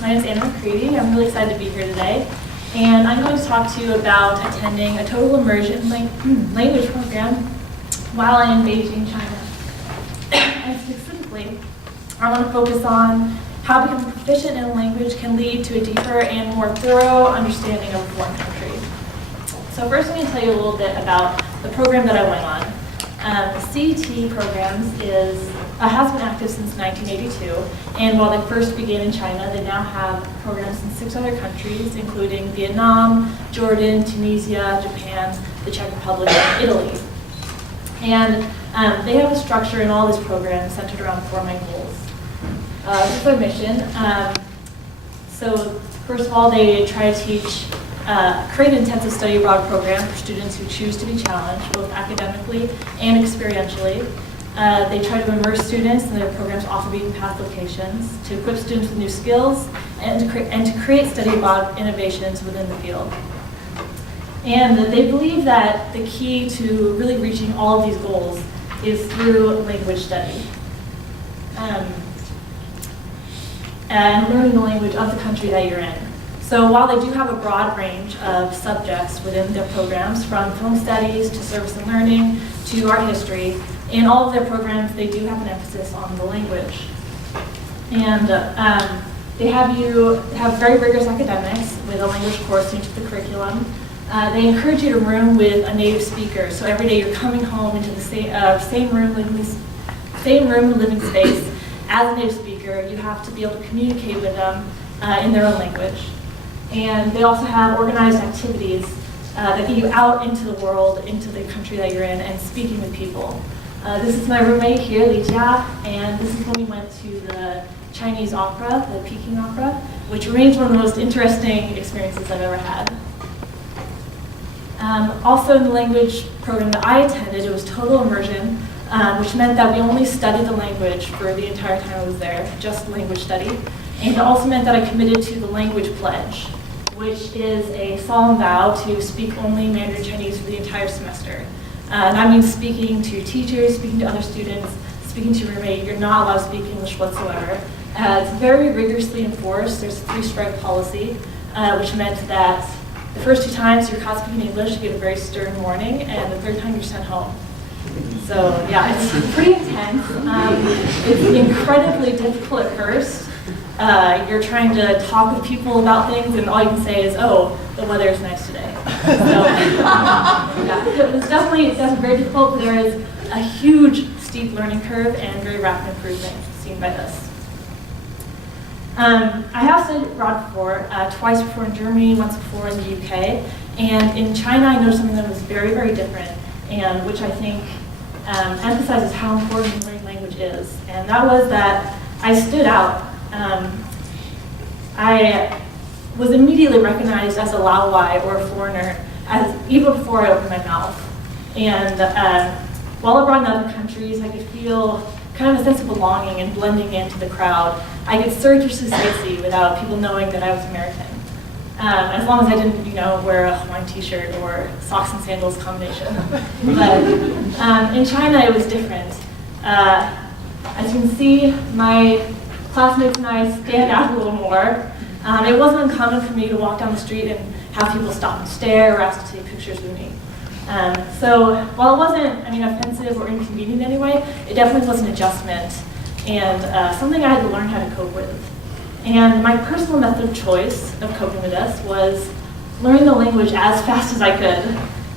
My name is McCreedy. I'm really excited to be here today. And I'm going to talk to you about attending a total immersion language program while I'm in Beijing, China. And specifically, I want to focus on how becoming proficient in a language can lead to a deeper and more thorough understanding of a foreign country. So first I'm going to tell you a little bit about the program that I went on. The CET programs has been active since 1982, and while they first began in China, they now have programs in 6 other countries, including Vietnam, Jordan, Tunisia, Japan, the Czech Republic, and Italy. And they have a structure in all these programs centered around 4 main goals. This is their mission. So first of all, they try to create an intensive study abroad program for students who choose to be challenged, both academically and experientially. They try to immerse students, and their programs offer beaten path locations to equip students with new skills and to create study abroad innovations within the field. And they believe that the key to really reaching all of these goals is through language study. And learning the language of the country that you're in. So while they do have a broad range of subjects within their programs, from film studies to service and learning to art history, in all of their programs they do have an emphasis on the language. And they have very rigorous academics with a language course into the curriculum. They encourage you to room with a native speaker, so every day you're coming home into the same room and living space as a native speaker. You have to be able to communicate with them in their own language. And they also have organized activities that get you out into the world, into the country that you're in, and speaking with people. This is my roommate here, Li Jia, and this is when we went to the Chinese opera, the Peking opera, which remains one of the most interesting experiences I've ever had. Also in the language program that I attended, it was total immersion, which meant that we only studied the language for the entire time I was there, just language study. And it also meant that I committed to the language pledge, which is a solemn vow to speak only Mandarin Chinese for the entire semester. And that means speaking to teachers, speaking to other students, speaking to your roommate. You're not allowed to speak English whatsoever. It's very rigorously enforced. There's a 3-strike policy, which meant that the first 2 times you're caught speaking English, you get a very stern warning, and the 3rd time you're sent home. So yeah, it's pretty intense. It's incredibly difficult at first. You're trying to talk with people about things, and all you can say is, "Oh, the weather is nice today." So yeah, it's definitely very difficult, but there is a huge, steep learning curve and very rapid improvement seen by this. I have studied abroad before, twice before in Germany, once before in the UK, and in China I noticed something that was very, very different, and which I think emphasizes how important learning language is, and that was that I stood out. I was immediately recognized as a Laowai, or a foreigner, even before I opened my mouth. And while abroad in other countries, I could feel kind of a sense of belonging and blending into the crowd. I could surreptitiously sightsee without people knowing that I was American. As long as I didn't, wear a Hawaiian t-shirt or socks and sandals combination. But in China, it was different. As you can see, my classmates and I stand out a little more. It wasn't uncommon for me to walk down the street and have people stop and stare or ask to take pictures with me. So while it wasn't, offensive or inconvenient anyway, it definitely was an adjustment and something I had to learn how to cope with. And my personal method of choice of coping with this was learning the language as fast as I could.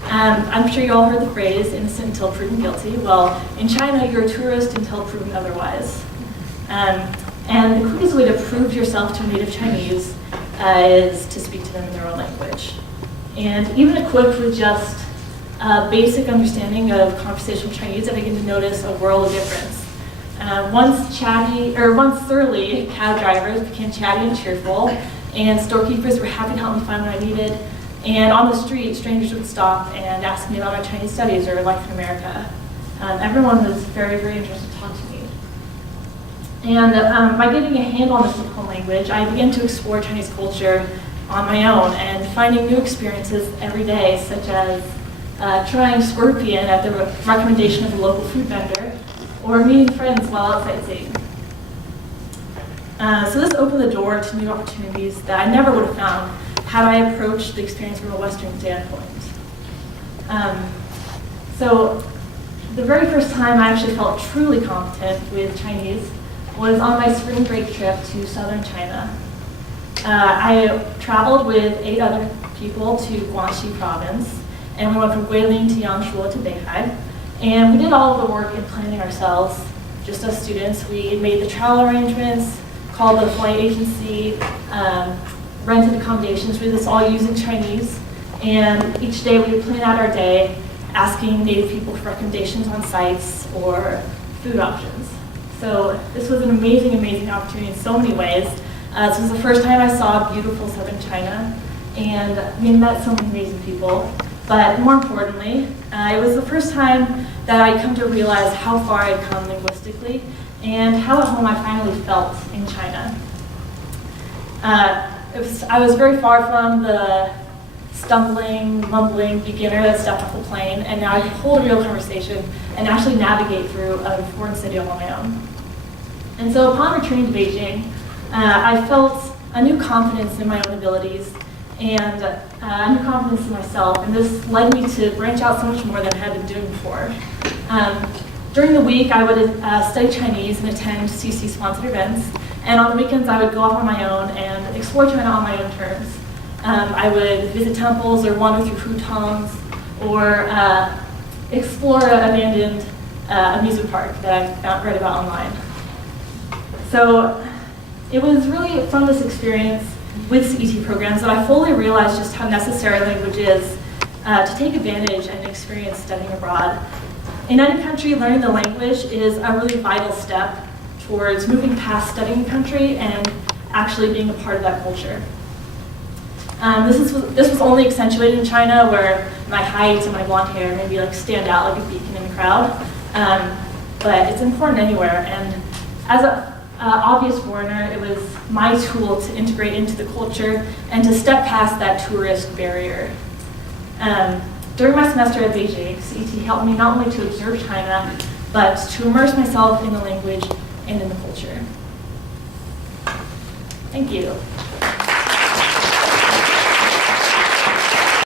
I'm sure you all heard the phrase, innocent until proven guilty. Well, in China, you're a tourist until proven otherwise. And the quickest way to prove yourself to a native Chinese is to speak to them in their own language. And even equipped with just a basic understanding of conversational Chinese, I began to notice a world of difference. Once surly cab drivers became chatty and cheerful, and storekeepers were happy to help me find what I needed. And on the street, strangers would stop and ask me about my Chinese studies or life in America. Everyone was very, very interested to talk to me. And by getting a handle on this difficult language, I began to explore Chinese culture on my own and finding new experiences every day, such as trying scorpion at the recommendation of a local food vendor, or meeting friends while out sightseeing. So this opened the door to new opportunities that I never would have found had I approached the experience from a Western standpoint. So the very first time I actually felt truly competent with Chinese was on my spring break trip to southern China. I traveled with 8 other people to Guangxi province, and we went from Guilin to Yangshuo to Beihai. And we did all of the work in planning ourselves, just as students. We made the travel arrangements, called the flight agency, rented accommodations. We did this all using Chinese. And each day we would plan out our day, asking native people for recommendations on sites or food options. So this was an amazing, amazing opportunity in so many ways. This was the first time I saw beautiful southern China, and we met so many amazing people. But more importantly, it was the first time that I'd come to realize how far I'd come linguistically and how at home I finally felt in China. I was very far from the stumbling, mumbling beginner that stepped off the plane, and now I could hold a real conversation and actually navigate through a foreign city all on my own. And so upon returning to Beijing, I felt a new confidence in my own abilities and a new confidence in myself, and this led me to branch out so much more than I had been doing before. During the week, I would study Chinese and attend CC-sponsored events, and on the weekends, I would go off on my own and explore China on my own terms. I would visit temples or wander through hutongs or explore an abandoned amusement park that I read about online. So it was really from this experience with CET programs that I fully realized just how necessary language is to take advantage and experience studying abroad. In any country, learning the language is a really vital step towards moving past studying a country and actually being a part of that culture. This was only accentuated in China, where my height and my blonde hair maybe stand out like a beacon in the crowd. But it's important anywhere. And as an obvious foreigner, it was my tool to integrate into the culture and to step past that tourist barrier. During my semester at Beijing, CET helped me not only to observe China, but to immerse myself in the language and in the culture. Thank you.